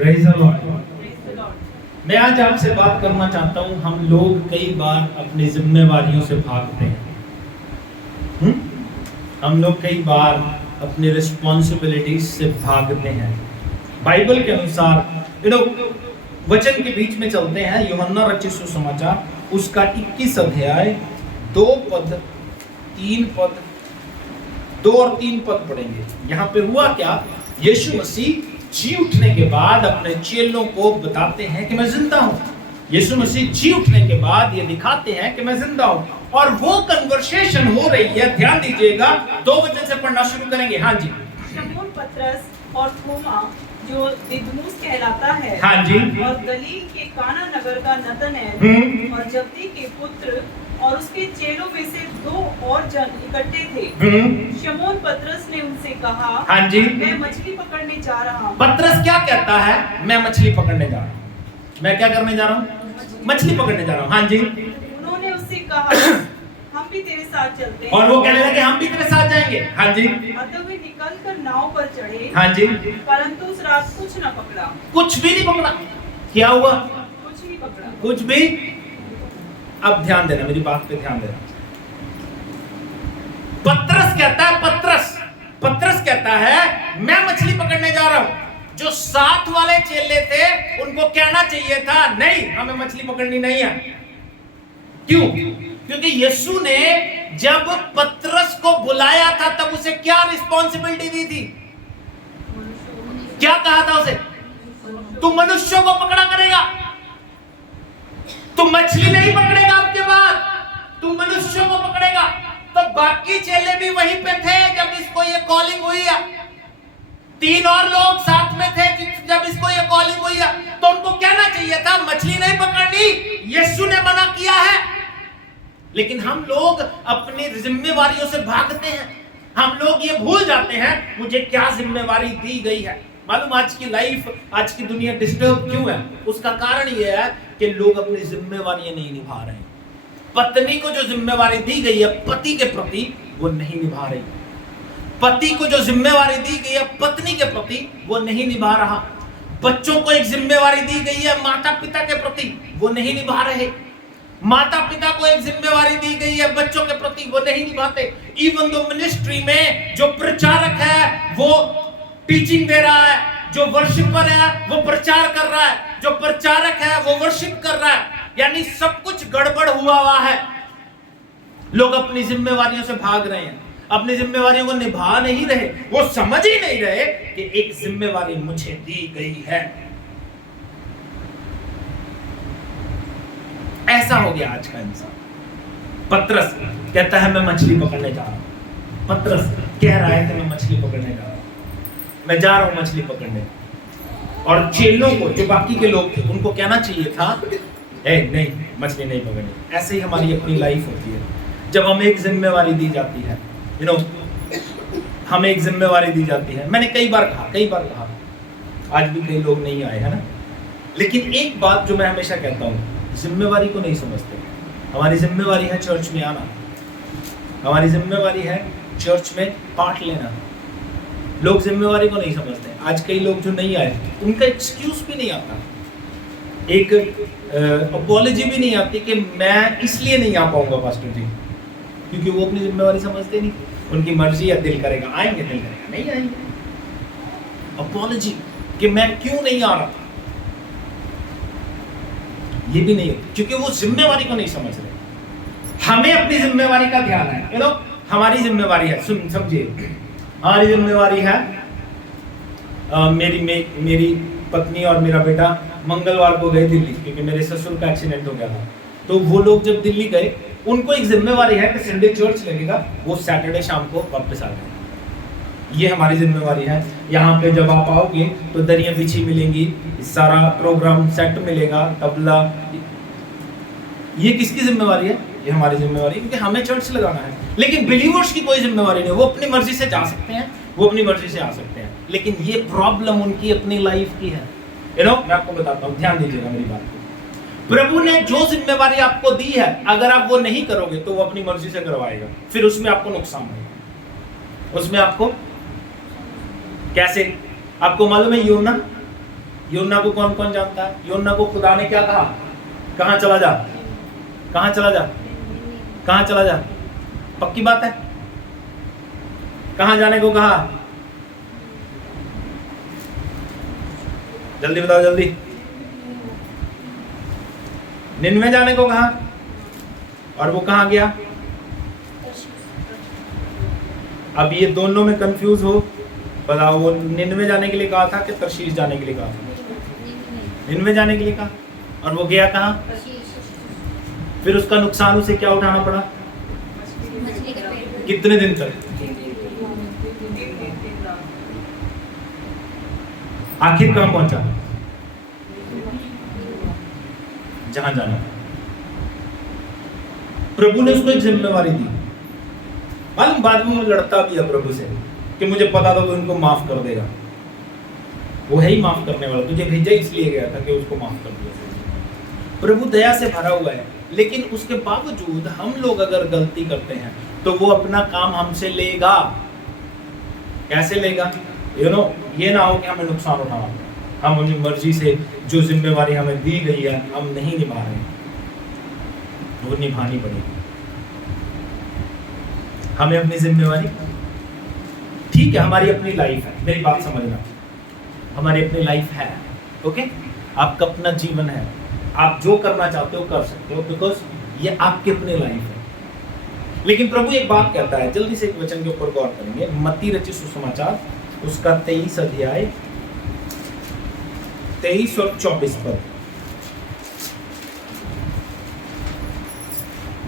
Praise the Lord. मैं आज आपसे बात करना चाहता हूँ, हम लोग कई बार अपनी जिम्मेवारियों से भागते हैं। हम लोग कई बार अपनी रिस्पॉन्सिबिलिटीज से भागते हैं। बाइबल के अनुसार वचन के बीच में चलते हैं। यूहन्ना रचित सुसमाचार उसका 21 अध्याय 2 पद 3 पद 2 और 3 पद पढ़ेंगे। यहाँ पे हुआ क्या, यीशु मसीह जी उठने के बाद अपने चेलों को बताते हैं कि मैं जिंदा हूं। यीशु मसीह जी उठने के बाद ये दिखाते हैं कि मैं जिंदा हूं, और वो कन्वर्सेशन हो रही है। ध्यान दीजिएगा, 2 वचन से पढ़ना शुरू करेंगे। हाँ जी। शमून पतरस और थोमा जो दिदुमुस कहलाता है, हाँ जी, और गलील के काना नगर का नतनएल और जब्दी के पुत्र और उसके चेलों में से 2 और जन इकट्ठे थे। शमून पतरस ने उनसे कहा, हाँ जी, मैं मछली पकड़ने जा रहा हूँ। पतरस क्या कहता है? मैं मछली पकड़ने जा रहा हूँ। मैं क्या करने जा रहा हूँ? मछली पकड़ने जा रहा हूँ। हाँ जी। उन्होंने उससे कहा, हम भी तेरे साथ चलते हैं। और वो कहने लगे, हम भी तेरे साथ जाएंगे। हाँ जी। अतः वे निकलकर नाव पर चढ़े। हाँ जी। परंतु उस रात कुछ न पकड़ा। कुछ भी नहीं पकड़ा। क्या हुआ? कुछ नहीं पकड़ा। कुछ भी। अब ध्यान देना, मेरी बात पे ध्यान देना। पतरस कहता है, पतरस कहता है, मैं मछली पकड़ने जा रहा हूं। जो साथ वाले चेले थे उनको कहना चाहिए था, नहीं, हमें मछली पकड़नी नहीं है। क्यों? क्योंकि यीशु ने जब पतरस को बुलाया था तब उसे क्या रिस्पॉन्सिबिलिटी दी थी? क्या कहा था उसे? तू मनुष्यों को पकड़ा करेगा, तू मछली नहीं पकड़ेगा, आपके बाद तू मनुष्यों को पकड़ेगा। तो बाकी चेले भी वहीं पे थे जब इसको ये कॉलिंग हुई है। 3 और लोग साथ में थे जब इसको ये कॉलिंग हुई है। तो उनको कहना चाहिए था, मछली नहीं पकड़नी, यीशु ने मना किया है। लेकिन हम लोग अपनी जिम्मेवारियों से भागते हैं। हम लोग ये भूल जाते हैं मुझे क्या जिम्मेवारी दी गई है। मालूम आज की लाइफ, आज की दुनिया डिस्टर्ब क्यों है? उसका कारण ये है कि लोग अपनी जिम्मेवारियां नहीं निभा रहे। पत्नी को जो जिम्मेवारी दी गई है पति के प्रति, वो नहीं निभा रही। पति को जो जिम्मेवारी दी गई है पत्नी के प्रति, वो नहीं निभा रहा। बच्चों को एक जिम्मेवारी दी गई है माता पिता के प्रति, वो नहीं निभा रहे। माता पिता को एक जिम्मेवारी दी गई है बच्चों के प्रति, वो नहीं निभाते। इवन दो मिनिस्ट्री में जो प्रचारक है वो टीचिंग दे रहा है, जो वर्शिपर है वो प्रचार कर रहा है, जो प्रचारक है वो वर्शिप कर रहा है, यानी सब कुछ गड़बड़ हुआ है। लोग अपनी जिम्मेवारियों से भाग रहे हैं, अपनी जिम्मेवारियों को निभा नहीं रहे। वो समझ ही नहीं रहे कि एक जिम्मेवारी मुझे दी गई है। ऐसा हो गया आज का इंसान। पतरस कहता है, मैं मछली पकड़ने जा रहा हूं। पतरस कह रहा है कि मैं मछली पकड़ने जा रहा हूं, मैं जा रहा हूं मछली पकड़ने। और चेलों को, जो बाकी के लोग थे, उनको कहना चाहिए था, नहीं, मछली नहीं पकड़नी। ऐसे ही हमारी अपनी लाइफ होती है। जब हमें एक जिम्मेवारी दी जाती है, हमें एक जिम्मेवारी दी जाती है। मैंने कई बार कहा, आज भी कई लोग नहीं आए, है ना? लेकिन एक बात जो मैं हमेशा कहता हूं, जिम्मेवारी को नहीं समझते। हमारी जिम्मेवारी है चर्च में आना, हमारी जिम्मेवारी है चर्च में पार्ट लेना। लोग जिम्मेवारी को नहीं समझते। आज कई लोग जो नहीं आए, उनका एक्सक्यूज भी नहीं आता, एक अपॉलॉजी भी नहीं आती कि मैं इसलिए नहीं आ पाऊंगा पास्टर जी, क्योंकि वो अपनी जिम्मेवारी समझते नहीं। उनकी मर्जी है, दिल करेगा आएंगे, दिल करेगा नहीं आएंगे। अपॉलॉजी कि मैं क्यों नहीं आ रहा, ये भी नहीं होती, क्योंकि वो जिम्मेवारी को नहीं समझ रहे। हमें अपनी जिम्मेवारी का ध्यान है। हमारी जिम्मेवारी है, समझिए, हमारी जिम्मेवारी है, मेरी पत्नी और मेरा बेटा मंगलवार को गए दिल्ली, क्योंकि मेरे ससुर का एक्सीडेंट हो गया था। तो वो लोग जब दिल्ली गए, उनको एक जिम्मेवारी है कि संडे चर्च लगेगा, वो सैटरडे शाम को वापस आ गए। ये हमारी जिम्मेवारी है। यहाँ पे जब आप आओगे तो दरियां बिछी मिलेंगी, सारा प्रोग्राम सेट मिलेगा, तबला। ये किसकी जिम्मेवारी है? ये हमारी जिम्मेवारी है, क्योंकि हमें चर्च लगाना है। लेकिन बिलीवर्स की कोई जिम्मेवारी नहीं। वो अपनी मर्जी से जा सकते हैं, वो अपनी मर्जी से आ सकते हैं, लेकिन ये प्रॉब्लम उनकी अपनी लाइफ की है। मैं आपको बताता हूँ, ध्यान दीजिएगा मेरी बात को। प्रभु ने जो जिम्मेवारी आपको दी है, अगर आप वो नहीं करोगे तो वो अपनी मर्जी से करवाएगा, फिर उसमें आपको नुकसान होगा। उसमें आपको कैसे? आपको मालूम है योना को कौन कौन जानता है? योना को खुदा ने क्या कहा? कहां चला जा, कहां चला जा, कहां चला जा? पक्की बात है, कहां जाने को कहा? जल्दी बताओ जल्दी। निन्वे जाने को कहा, और वो कहां गया? अब ये दोनों में कंफ्यूज हो, बताओ वो निन्वे जाने के लिए कहा था कि तर्शीश जाने के लिए कहा था? निन्वे जाने के लिए कहा, और वो गया कहां? फिर उसका नुकसान उसे क्या उठाना पड़ा? कितने दिन तक? आखिर कहां पहुंचा? जहां जाना। प्रभु ने उसको एक जिम्मेवारी दी। मालूम बाद में वो लड़ता भी है प्रभु से कि मुझे पता था तो इनको माफ कर देगा। वो है ही माफ करने वाला, तुझे भेजा इसलिए गया था कि उसको माफ कर दिया। प्रभु दया से भरा हुआ है, लेकिन उसके बावजूद हम लोग अगर गलती करते हैं तो वो अपना काम हमसे लेगा। कैसे लेगा? ये ना हो कि हमें नुकसान उठाना पड़े, हम अपनी मर्जी से जो जिम्मेवारी हमें दी गई है हम नहीं निभा रहे, वो निभानी पड़ेगी हमें अपनी जिम्मेवारी। ठीक है, हमारी अपनी लाइफ है, मेरी बात समझना, हमारी अपनी लाइफ है, ओके? आपका अपना जीवन है, आप जो करना चाहते हो कर सकते हो, बिकॉज ये आपकी अपनी लाइफ है। लेकिन प्रभु एक बात कहता है, जल्दी से एक वचन के ऊपर गौर करेंगे, मत्ती रचित सुसमाचार उसका 23 अध्याय 23 और 24 पद।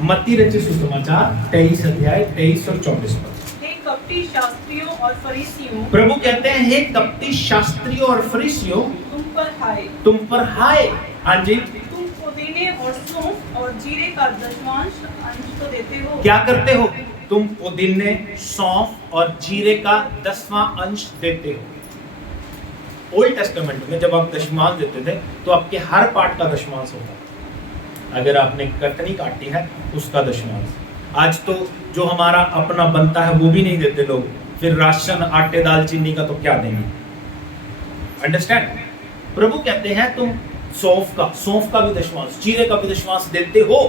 मत्ती रचित सुसमाचार 23 अध्याय 23 और 24 पद। हे कपटी शास्त्रियों और फरीसियों, प्रभु कहते हैं, हे कपटी शास्त्रियों और फरीसियों, तुम पर हाय, तुम पर हाय। हाँ जी, तुम पुदीने और सौंफ और जीरे का दशमांश अंश तो देते हो। क्या करते हो? तुम पुदीने, सौंफ और जीरे का 10वां अंश देते हो। ओल्ड टेस्टामेंट में जब आप दशमांश देते थे तो आपके हर पार्ट का दशमांश होता था। अगर आपने कटनी काटी है उसका दशमांश। आज तो जो हमारा अपना बनता है वो भी नहीं देते लोग, फिर राशन, आटे, दाल, चीनी का तो क्या देंगे? अंडरस्टैंड? प्रभु कहते हैं तुम सौंफ का भी दशमांश, जीरे का भी दशमांश देते हो।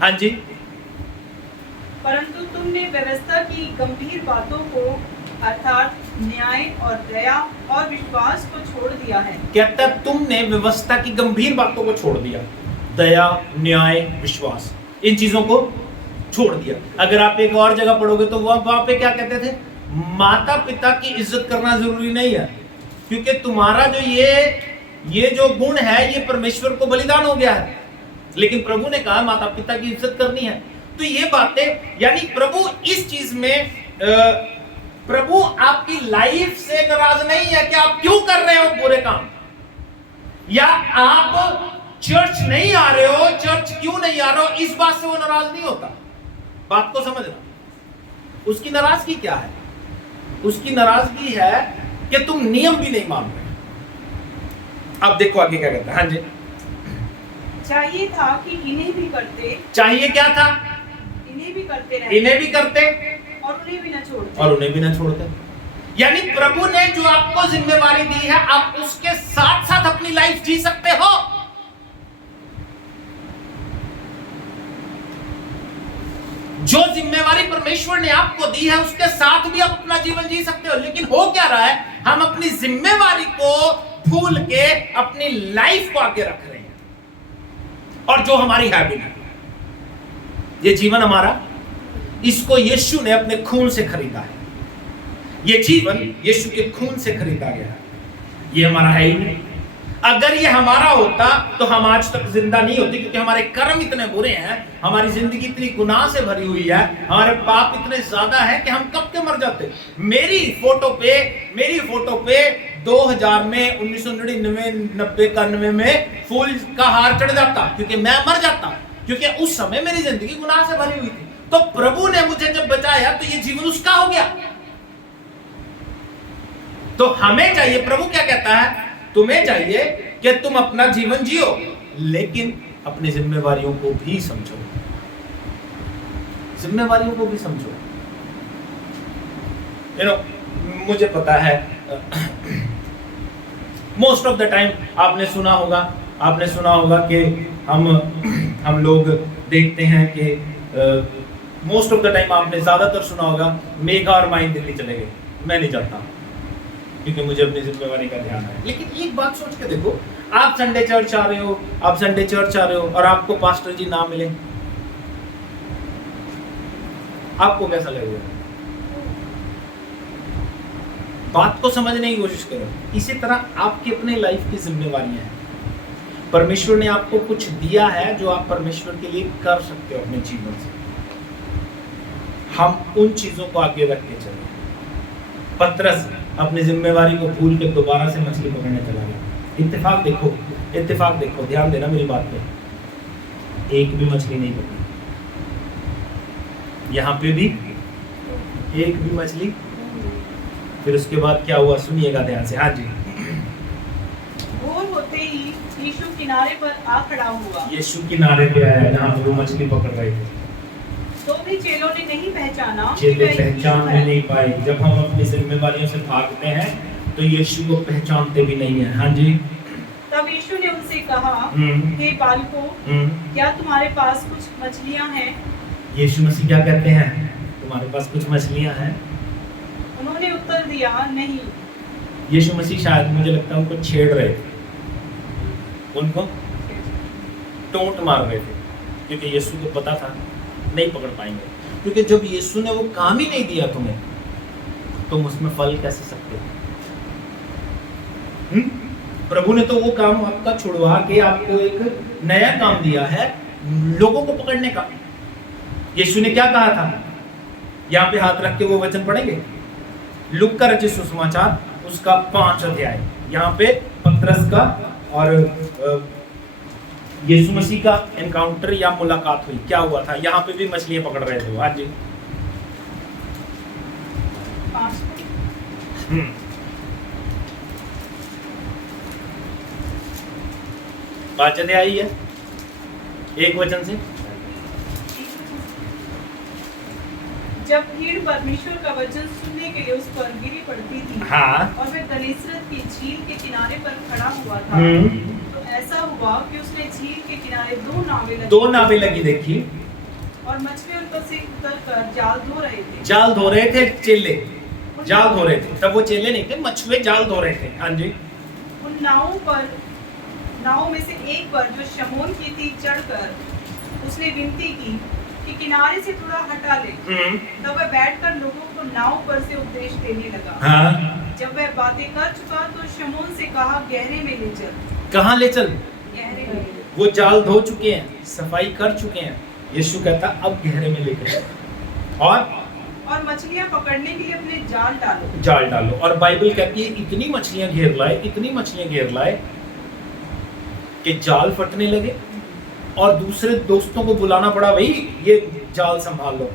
हाँ जी, परंतु तुमने व्यवस्था की गंभीर बातों को अर्थात न्याय और दया और विश्वास को छोड़ दिया है। कहता है तुमने व्यवस्था की गंभीर बातों को छोड़ दिया, दया, न्याय, विश्वास, इन चीजों को छोड़ दिया। अगर आप एक और जगह पढ़ोगे तो वहां पे क्या कहते थे? माता पिता की इज्जत करना जरूरी नहीं है, क्योंकि तुम्हारा जो ये जो गुण है ये परमेश्वर को बलिदान हो गया है। लेकिन प्रभु ने कहा माता पिता की इज्जत करनी है। तो ये बातें, यानी प्रभु इस चीज में प्रभु आपकी लाइफ से नाराज नहीं है कि आप क्यों कर रहे हो बुरे काम, या आप चर्च नहीं आ रहे हो, चर्च क्यों नहीं आ रहे हो, इस बात से वो नाराज नहीं होता। बात को समझना, उसकी नाराजगी क्या है? उसकी नाराजगी है कि तुम नियम भी नहीं मान रहे। अब देखो आगे क्या कहता है। हाँ जी, चाहिए था कि इन्हें भी करते, चाहिए क्या था? इन्हें भी करते रहते, इन्हें भी करते और उन्हें भी न छोड़ते, और उन्हें भी ना छोड़ते। यानी प्रभु ने जो आपको जिम्मेवारी दी है आप उसके साथ साथ अपनी लाइफ जी सकते हो। जो जिम्मेवारी परमेश्वर ने आपको दी है उसके साथ भी आप अपना जीवन जी सकते हो। लेकिन हो क्या रहा है, हम अपनी जिम्मेवारी को भूल के अपनी लाइफ को आगे रख रहे हैं, और जो हमारी हैबिट है, ये जीवन हमारा, इसको यीशु ने अपने खून से खरीदा है। ये जीवन यीशु के खून से खरीदा गया है, ये हमारा है ही नहीं। अगर ये हमारा होता तो हम आज तक जिंदा नहीं होते, क्योंकि हमारे कर्म इतने बुरे हैं, हमारी जिंदगी इतनी गुनाह से भरी हुई है, हमारे पाप इतने ज्यादा है कि हम कब के मर जाते। मेरी फोटो पे 2000 में 1999-91 में फूल का हार चढ़ जाता, क्योंकि मैं मर जाता, क्योंकि उस समय मेरी जिंदगी गुनाह से भरी हुई थी। तो प्रभु ने मुझे जब बचाया तो ये जीवन उसका हो गया। तो हमें चाहिए, प्रभु क्या कहता है, तुम्हें चाहिए कि तुम अपना जीवन जियो, लेकिन अपनी जिम्मेवारियों को भी समझो, जिम्मेवारियों को भी समझो। मुझे पता है मोस्ट ऑफ द टाइम आपने सुना होगा कि हम लोग देखते हैं कि मोस्ट ऑफ द टाइम आपने ज्यादातर सुना होगा मेघा और माइन दिल्ली चले गए, मैं नहीं जाता क्योंकि मुझे अपनी जिम्मेवारी का ध्यान है। लेकिन एक बात सोच के देखो, आप संडे चर्च आ रहे हो और आपको पास्टर जी ना मिले, आपको कैसा लगेगा? बात को समझने की कोशिश करो। इसी तरह आपकी अपने लाइफ की जिम्मेवारियां हैं। परमेश्वर ने आपको कुछ दिया है जो आप परमेश्वर के लिए कर सकते हो अपने जीवन से। हम उन चीजों को आगे रख के चले। पतरस अपनी जिम्मेवारी को भूल के दोबारा से मछली पकड़ने चला गया। इत्तेफाक देखो, ध्यान देना मेरी बात पे। एक भी मछली नहीं पकड़ी, यहाँ पे भी एक भी मछली। फिर उसके बाद क्या हुआ सुनिएगा ध्यान से। हाँ जी। भोर होते ही यीशु किनारे पर आ खड़ा हुआ। यीशु किनारे पे आया जहाँ पे वो मछली पकड़ रहे थे। तो भी चेलों ने नहीं पहचाना। चेले पहचान भी नहीं पाए। जब हम अपनी जिम्मेवारियों से भागते हैं तो यीशु को पहचानते भी नहीं है। हाँ जी। तब यीशु ने उनसे कहा, हे बालकों, क्या तुम्हारे पास कुछ मछलियां हैं? यीशु मसीह क्या कहते हैं? तुम्हारे पास कुछ मछलियां हैं? उन्होंने उत्तर दिया, नहीं। यीशु मसीह शायद, मुझे लगता है, उनको छेड़ रहे थे, उनको टोंट मार रहे थे, क्योंकि यीशु को पता था नहीं पकड़ पाएंगे। क्योंकि जब यीशु ने वो काम ही नहीं दिया तुम्हें, तुम उसमें फल कैसे सकते हो? प्रभु ने तो वो काम आपका छुड़वा के आपको एक नया काम दिया है, लोगों को पकड़ने का। यीशु ने क्या कहा था? यहाँ पे हाथ रख के वो वचन पढ़ेंगे, लूका का रचित सुसमाचार उसका 5 अध्याय। यहाँ पे पतरस का और यीशु मसीह का एनकाउंटर या मुलाकात हुई। क्या हुआ था? यहाँ पे भी मछलियां पकड़ रहे थे। आज 5 अध्याय है, एक वचन से। जब भीड़ परमेश्वर का वचन सुनने के लिए उस पर गिरी पड़ती थी, हाँ। और वह गलीसरत की झील के किनारे पर खड़ा हुआ था, तो ऐसा हुआ कि उसने झील के किनारे 2 नावें लगी देखी, और मछली उन पर से उतरकर जाल धो रहे थे। चेले जाल धो रहे थे, तब वो चेले नहीं थे, मछुए जाल धो रहे थे। हाँ जी। उन नावों में से एक पर, जो शमौन की थी, चढ़कर उसने विनती की कि किनारे से थोड़ा हटा ले। तब वह बैठकर लोगों को नाव पर से उपदेश देने लगा। हाँ। जब वह बातें कर चुका तो शमौन से कहा, गहरे में ले चल। कहाँ ले चल? गहरे में। वो जाल धो चुके हैं, सफाई कर चुके हैं। यीशु कहता अब गहरे में लेकर चल और मछलियां पकड़ने के लिए अपने जाल डालो। और बाइबल कहती है इतनी मछलियां घेर लाए कि जाल फटने लगे, और दूसरे दोस्तों को बुलाना पड़ा, भाई ये जाल संभाल लो।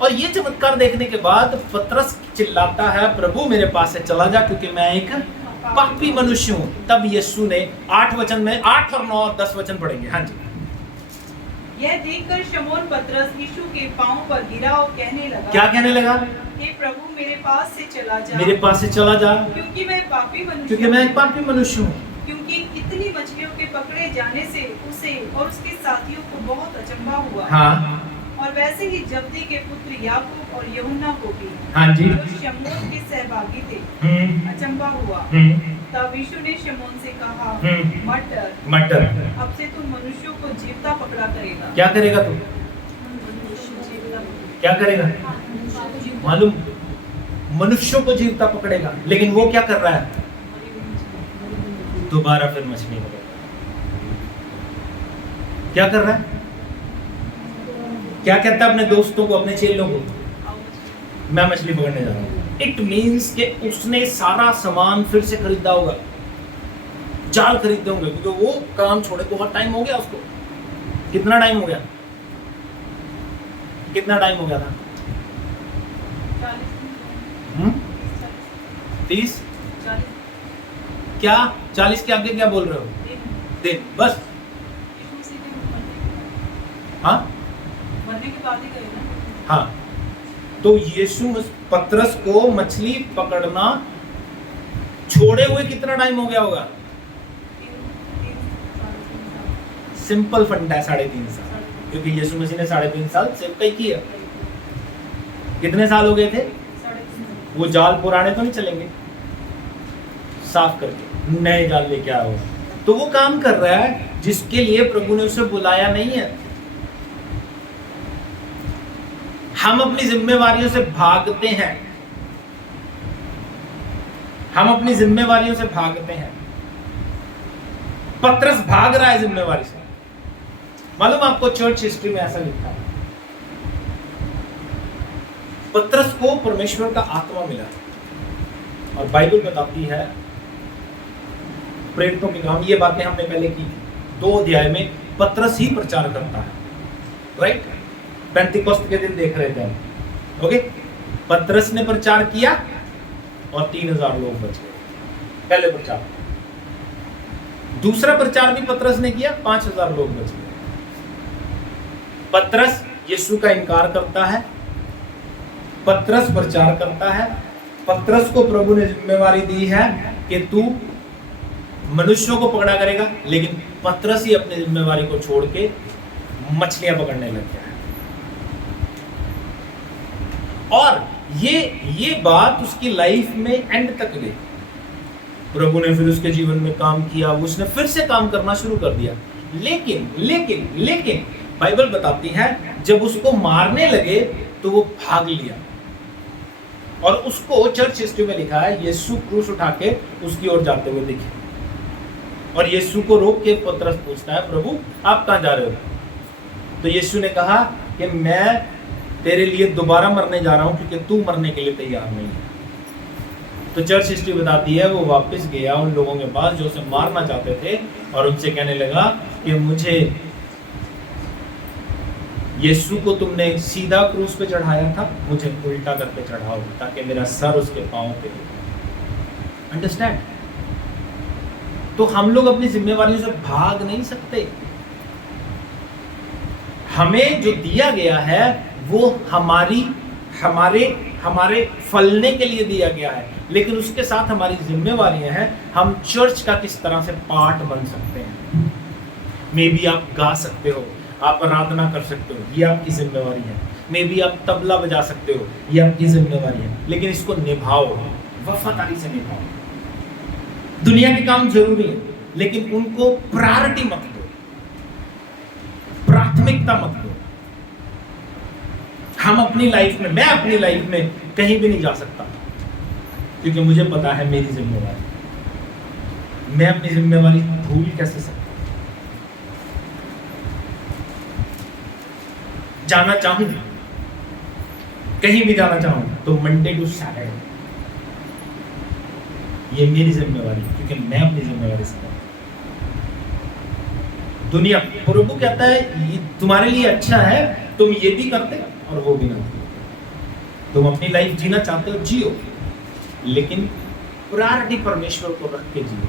और ये चमत्कार देखने के बाद पतरस चिल्लाता है, प्रभु मेरे पास से चला जा, क्योंकि मैं एक पापी मनुष्य हूँ। तब यीशु ने 8 वचन में 8 और 9 और 10 वचन पढ़ेंगे। हाँ जी। यह देखकर शमौन पतरस यीशु के पांव पर गिरा और कहने लगा। क्या कहने लगा? हे प्रभु मेरे पास से चला जा, क्योंकि मैं एक पापी मनुष्य हूँ। क्योंकि इतनी मछलियों के पकड़े जाने से उसे और उसके साथियों को बहुत अचंभा हुआ। हाँ। और वैसे ही जब्दी के पुत्र याकूब और यूहन्ना को भी, हाँ जी, जो शमौन के सहभागी थे, अचंभा हुआ। तब यीशु ने शमौन से कहा, मत डर, अब से तू मनुष्यों को जीवता पकड़ा करेगा। क्या करेगा तू? क्या करेगा मालूम? मनुष्यों को जीवता पकड़ेगा। लेकिन वो क्या कर रहा है? दोबारा फिर मछली पकड़। क्या कर रहा है? क्या कहता है अपने दोस्तों को, अपने चेलों को? मैं मछली पकड़ने जा रहा हूं। इट मीन्स कि उसने सारा सामान फिर से खरीदा होगा, जाल खरीदे होंगे, क्योंकि वो काम छोड़े बहुत टाइम हो गया उसको। कितना टाइम हो गया? कितना टाइम हो गया था? 30? क्या 40 के आगे क्या बोल रहे हो? दिन बस। हाँ मरने के बाद ही गए ना। हाँ, तो यीशु पतरस को मछली पकड़ना छोड़े हुए कितना टाइम हो गया होगा? सिंपल फंडा है 3.5 साल, क्योंकि यीशु मसीह ने 3.5 साल सेवकाई किया। कितने साल हो गए थे? 3.5 वो जाल पुराने तो नहीं चलेंगे, साफ करके नए जाल लेके आओ। तो वो काम कर रहा है जिसके लिए प्रभु ने उसे बुलाया नहीं है। हम अपनी जिम्मेवारियों से भागते हैं, हम अपनी जिम्मेवारियों से भागते हैं। पतरस भाग रहा है जिम्मेवारी से। मालूम आपको चर्च हिस्ट्री में ऐसा लिखा है, पतरस को परमेश्वर का आत्मा मिला और बाइबल बताती है प्रेरितों के काम, ये बातें हमने पहले की थी 2 अध्याय में। पतरस ही प्रचार करता है, राइट? पेंतिकोस्त के दिन देख रहे थे हम, ओके? पतरस ने प्रचार किया और 3000 लोग बच गए, पहले प्रचार। दूसरा प्रचार भी पतरस ने किया, 5000 लोग बच गए। पतरस यीशु का इनकार करता है, पतरस प्रचार करता है। पतरस को प्रभु ने जिम्मेवारी दी है कि तू मनुष्यों को पकड़ा करेगा, लेकिन पतरस ही अपनी जिम्मेवारी को छोड़ के मछलियां पकड़ने लग गया है। और ये बात उसकी लाइफ में एंड तक गई। प्रभु ने फिर उसके जीवन में काम किया, उसने फिर से काम करना शुरू कर दिया। लेकिन बाइबल बताती है जब उसको मारने लगे तो वो भाग लिया। और उसको चर्च हिस्ट्री में लिखा है यीशु क्रूस उठा के उसकी ओर जाते हुए दिखे, और यीशु को रोक के पतरस पूछता है, प्रभु आप कहां जा रहे हो? तो यीशु ने कहा कि मैं तेरे लिए दोबारा मरने जा रहा हूं, क्योंकि तू मरने के लिए तैयार नहीं है। तो चर्च हिस्ट्री बताती है वो वापस गया उन लोगों के पास जो उसे मारना चाहते थे, और उनसे कहने लगा कि मुझे यीशु को तुमने सीधा क्रूस पे चढ़ाया था, मुझे उल्टा करके चढ़ाओ ताकि मेरा सर उसके पांव पे हो। अंडरस्टैंड? तो हम लोग अपनी जिम्मेवारियों से भाग नहीं सकते। हमें जो दिया गया है वो हमारे फलने के लिए दिया गया है, लेकिन उसके साथ हमारी जिम्मेवारियां हैं। हम चर्च का किस तरह से पार्ट बन सकते हैं। मे बी आप गा सकते हो, आप आराधना कर सकते हो, ये आपकी जिम्मेवारी है। मे बी आप तबला बजा सकते हो, ये आपकी जिम्मेवारी है। लेकिन इसको निभाओ, वफादारी से निभाओ। दुनिया के काम जरूरी है, लेकिन उनको प्रायोरिटी मत दो, प्राथमिकता मत दो। हम अपनी लाइफ में, मैं अपनी लाइफ में कहीं भी नहीं जा सकता, क्योंकि मुझे पता है मेरी जिम्मेवारी। मैं अपनी जिम्मेवारी भूल कैसे सकता? जाना चाहूं, कहीं भी जाना चाहूं तो मंडे टू सैटरडे, ये मेरी जिम्मेवारी, क्योंकि मैं अपनी जिम्मेवारी से। दुनिया, प्रभु कहता है ये तुम्हारे लिए अच्छा है, तुम ये भी करते और वो भी ना। तुम अपनी लाइफ जीना चाहते हो, जियो, लेकिन प्रायोरिटी परमेश्वर को रख के जियो।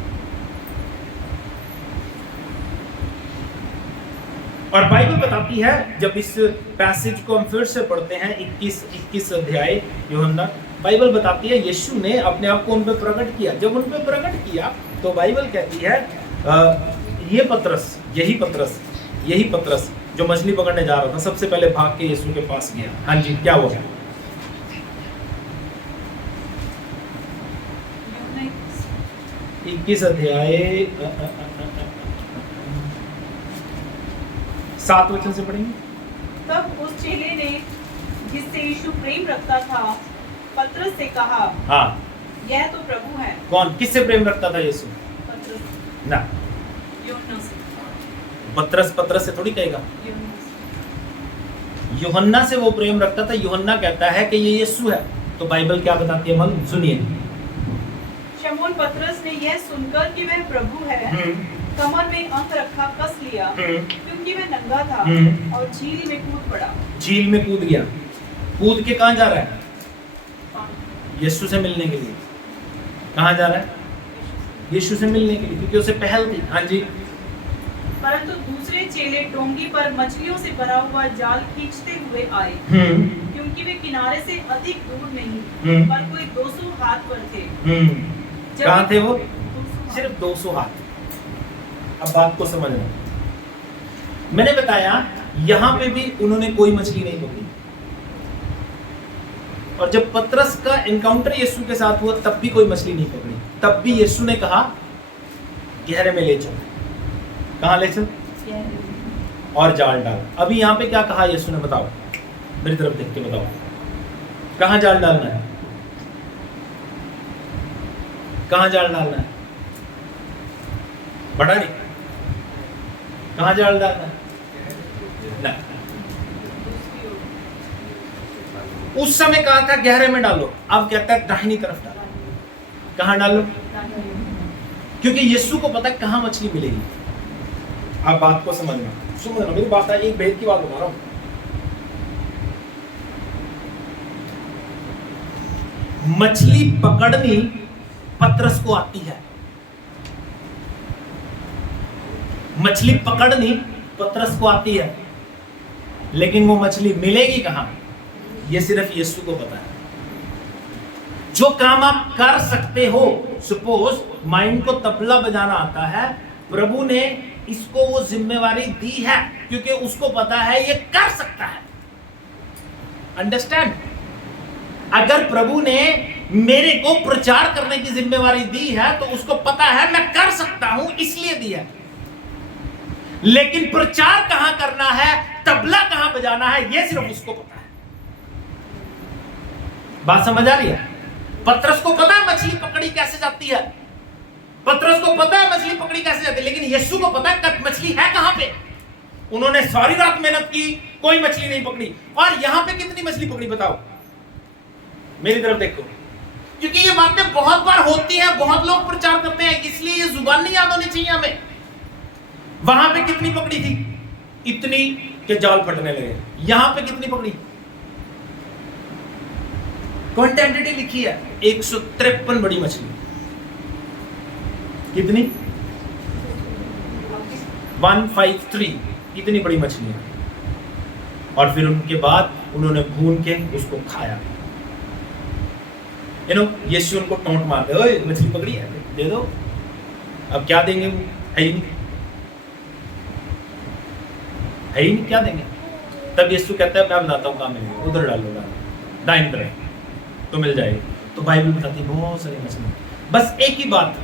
और बाइबल बताती है, जब इस पैसेज को हम फिर से पढ़ते हैं 21 अध्याय यूहन्ना, बाइबल बताती है यीशु ने अपने आप को उन पे प्रकट किया। जब उन पे प्रकट किया तो बाइबल कहती है यही पतरस जो मछली पकड़ने जा रहा था, सबसे पहले भाग के यीशु के पास गया। हाँ जी, क्या हुआ? इक्कीस अध्याय 7 वचन से पढ़ेंगे। तब उस चेले ने जिससे यीशु प्रेम रखता था पतरस से कहा, हाँ, यह तो प्रभु है। कौन किससे प्रेम रखता था यीशु? पतरस ना, यूहन्ना से। पतरस से थोड़ी कहेगा, यूहन्ना से। यूहन्ना से वो प्रेम रखता था। यूहन्ना कहता है कि ये यीशु है। तो बाइबल क्या बताती है, मालूम? सुनिए। शमौन पतरस ने यह सुनकर कि वह प्रभु है, कमर में अंक रखा कस लिया, क्योंकि वह नंगा था, और झील में कूद पड़ा। झील में कूद गया। कूद के कहाँ जा रहा है? यीशु से मिलने के लिए। कहाँ जा रहा है? यीशु से मिलने के लिए, क्योंकि उसे पहल थी। हाँ जी। परंतु दूसरे चेले टोंगी पर मछलियों से भरा हुआ जाल खींचते हुए आए, क्योंकि वे किनारे से अधिक दूर नहीं, पर कोई 200 हाथ पर थे। कहाँ थे वो? सिर्फ 200 हाथ। अब बात को समझना, मैंने बताया यहां पे भी उन्होंने कोई मछली नहीं पकड़ी, और जब पतरस का एनकाउंटर यीशु के साथ हुआ तब भी कोई मछली नहीं पकड़ी। तब भी यीशु ने कहा गहरे में ले चल। कहां ले चल? और जाल डाल। अभी यहां पे क्या कहा यीशु ने, बताओ मेरी तरफ देख के बताओ, कहां जाल डालना है? कहां जाल डालना है? बड़ा नहीं, कहां जाल डालना है? ना, उस समय कहा था गहरे में डालो, अब कहता है दाहिनी तरफ डालो। कहां डालो? क्योंकि यीशु को पता है कहां मछली मिलेगी। आप बात को समझना, सुनो ना मेरी बात है, एक भेद की बात बता रहा हूं। मछली पकड़नी पतरस को आती है, मछली पकड़नी पतरस को आती है, लेकिन वो मछली मिलेगी कहां ये सिर्फ यीशु को पता है। जो काम आप कर सकते हो, सपोज माइंड को तबला बजाना आता है, प्रभु ने इसको वो जिम्मेवारी दी है क्योंकि उसको पता है ये कर सकता है। अंडरस्टैंड? अगर प्रभु ने मेरे को प्रचार करने की जिम्मेवारी दी है तो उसको पता है मैं कर सकता हूं, इसलिए दी है। लेकिन प्रचार कहां करना है, तबला कहां बजाना है, यह सिर्फ उसको पता है। बात समझ आ रही है? पतरस को पता है मछली पकड़ी कैसे जाती है, पतरस को पता है मछली पकड़ी कैसे जाती है, लेकिन यीशु को पता है मछली है कहां पे। उन्होंने सारी रात मेहनत की, कोई मछली नहीं पकड़ी। और यहां पे कितनी मछली पकड़ी बताओ, मेरी तरफ देखो, क्योंकि ये बातें बहुत बार होती हैं, बहुत लोग प्रचार करते हैं, इसलिए ये जुबान नहीं याद होनी चाहिए हमें। वहां पे कितनी पकड़ी थी? इतनी के जाल फटने लगे। यहां पे कितनी पकड़ी? क्वांटिटी लिखी है 153 बड़ी मछली। कितनी? 153 इतनी बड़ी मछली। और फिर उनके बाद उन्होंने भून के उसको खाया। यीशु उनको टोंट मारते, ओए मछली पकड़ी है, दे दो। अब क्या देंगे वो? है ही नहीं, है ही नहीं, क्या देंगे? तब यीशु कहता है मैं बताता हूँ कहाँ मिलेगा, उधर डालो, दाहिनी तरफ तो मिल जाएगी। तो बाइबल बताती है बहुत सारी मछली। बस एक ही बात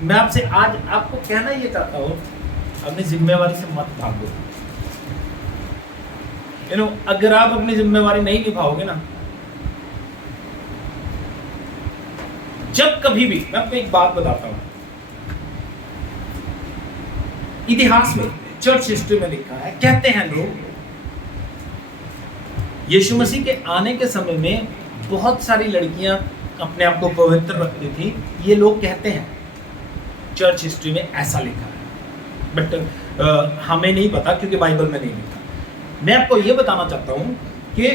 मैं आपसे आज आपको कहना ये चाहता हूँ, अपनी जिम्मेवारी से मत भागो। अगर आप अपनी जिम्मेवारी नहीं निभाओगे ना, जब कभी भी, मैं आपको एक बात बताता हूं, इतिहास में चर्च हिस्ट्री में लिखा है, कहते हैं लोग यीशु मसीह के आने के समय में बहुत सारी लड़कियां अपने आप को पवित्र रखती थी। ये लोग कहते हैं, चर्च हिस्ट्री में ऐसा लिखा है, बट हमें नहीं पता क्योंकि बाइबल में नहीं लिखा। मैं आपको ये बताना चाहता हूं कि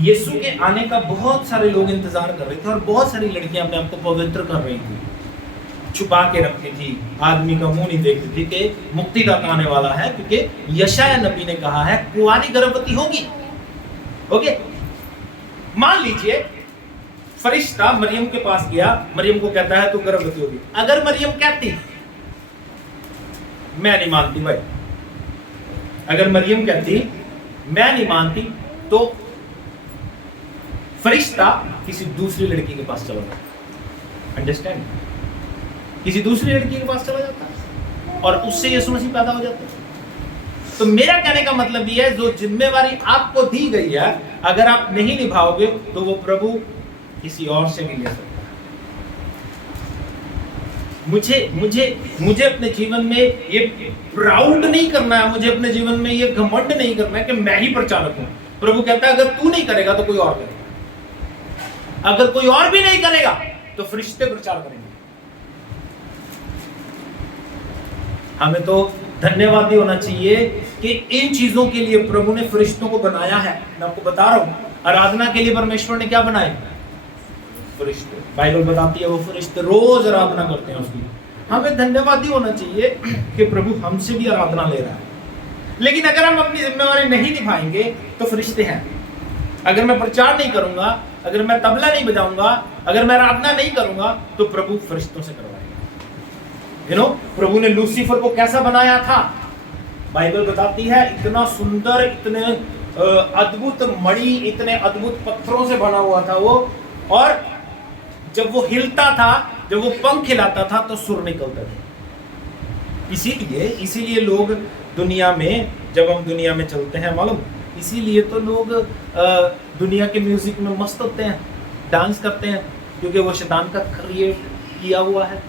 यीशु के आने का बहुत सारे लोग इंतजार कर रहे थे और बहुत सारी लड़कियां अपने आप को पवित्र कर रही थी, छुपा के रखती थी, आदमी का मुंह नहीं देखती थी कि मुक्तिदाता आने वाला है, क्योंकि यशाया नबी ने कहा है कुंवारी गर्भवती होगी। ओके, मान लीजिए फरिश्ता मरियम के पास गया, मरियम को कहता है तू गर्भवती होगी। अगर मरियम कहती मैं नहीं मानती भाई, अगर मरियम कहती मैं नहीं मानती, तो फरिश्ता किसी दूसरी लड़की के पास चला जाता। अंडरस्टैंड? किसी दूसरी लड़की के पास चला जाता और उससे यीशु मसीह पैदा हो जाता। तो मेरा कहने का मतलब ये है, जो जिम्मेवारी आपको दी गई है, अगर आप नहीं निभाओगे तो वो प्रभु किसी और से भी ले सकता है। मुझे अपने जीवन में ये प्राउड नहीं करना है, मुझे अपने जीवन में ये घमंड नहीं करना है कि मैं ही प्रचारक हूं। प्रभु कहता है अगर तू नहीं करेगा तो कोई और करेगा, अगर कोई और भी नहीं करेगा तो फरिश्ते प्रचार करेंगे। हमें तो धन्यवादी होना चाहिए कि इन चीजों के लिए प्रभु ने फरिश्तों को बनाया है। मैं आपको बता रहा हूं, आराधना के लिए परमेश्वर ने क्या बनाए? फरिश्ते। बाइबल बताती है वो फरिश्ते रोज आराधना करते हैं उसकी। हमें धन्यवादी होना चाहिए कि प्रभु हमसे भी आराधना ले रहा है। लेकिन अगर हम अपनी जिम्मेवारी नहीं निभाएंगे तो फरिश्ते हैं। अगर मैं प्रचार नहीं करूंगा, अगर मैं तबला नहीं बजाऊंगा, अगर मैं आराधना नहीं करूंगा, तो प्रभु फरिश्तों से करवाएगा। प्रभु ने लूसीफर को कैसा बनाया था? बाइबल बताती है इतना सुंदर, इतने अद्भुत मणि, इतने अद्भुत पत्थरों से बना हुआ था वो, और जब वो हिलता था, जब वो पंख हिलाता था तो सुर निकलते थे। इसीलिए लोग दुनिया में, जब हम दुनिया में चलते हैं मालूम, इसीलिए तो लोग दुनिया के म्यूजिक में मस्त होते हैं, डांस करते हैं, क्योंकि वो शैतान का क्रिएट किया हुआ है।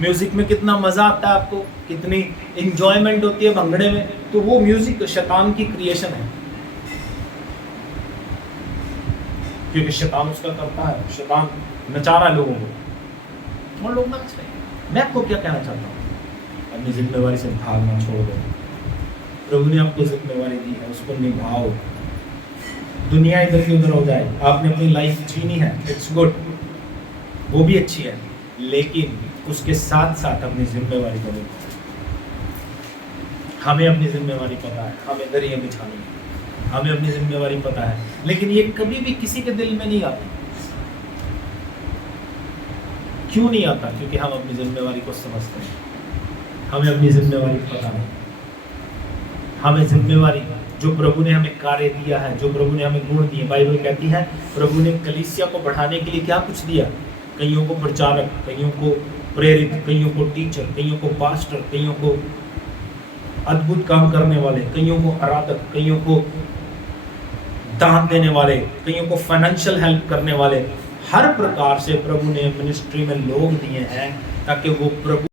म्यूजिक में कितना मजा आता है आपको, कितनी इंजॉयमेंट होती है भंगड़े में, तो वो म्यूजिक शैतान की क्रिएशन है, क्योंकि शैतान उसका करता है, शैतान नचा रहा है लोगों को और लोग नाच रहे हैं। मैं आपको क्या कहना चाहता हूँ, अपनी जिम्मेवारी से भागना छोड़ दो। प्रभु ने आपको जिम्मेवारी दी है, उसको निभाओ। दुनिया इधर की उधर हो जाए, आपने अपनी लाइफ जीनी है, इट्स गुड, वो भी अच्छी है, लेकिन उसके साथ साथ अपनी जिम्मेवारी को निभाओ। हमें अपनी जिम्मेवारी पता है, हमें दरिया बिछानी है, हमें अपनी जिम्मेवारी पता है, लेकिन ये कभी भी किसी के दिल में नहीं आता। क्यों नहीं आता? क्योंकि हम अपनी जिम्मेवारी को समझते हैं, हमें अपनी जिम्मेवारी पता नहीं। हमें जिम्मेवारी, जो प्रभु ने हमें कार्य दिया है, जो प्रभु ने हमें गुण दिए, बाइबल कहती है प्रभु ने कलीसिया को बढ़ाने के लिए क्या कुछ दिया। कईयों को प्रचारक, कईयों को प्रेरित, कईयों को टीचर, कईयों को पास्टर, कईयों को अद्भुत काम करने वाले, कईयों को आराधक, कईयों को दान देने वाले, कईयों को फाइनेंशियल हेल्प करने वाले। हर प्रकार से प्रभु ने मिनिस्ट्री में लोग दिए हैं ताकि वो प्रभु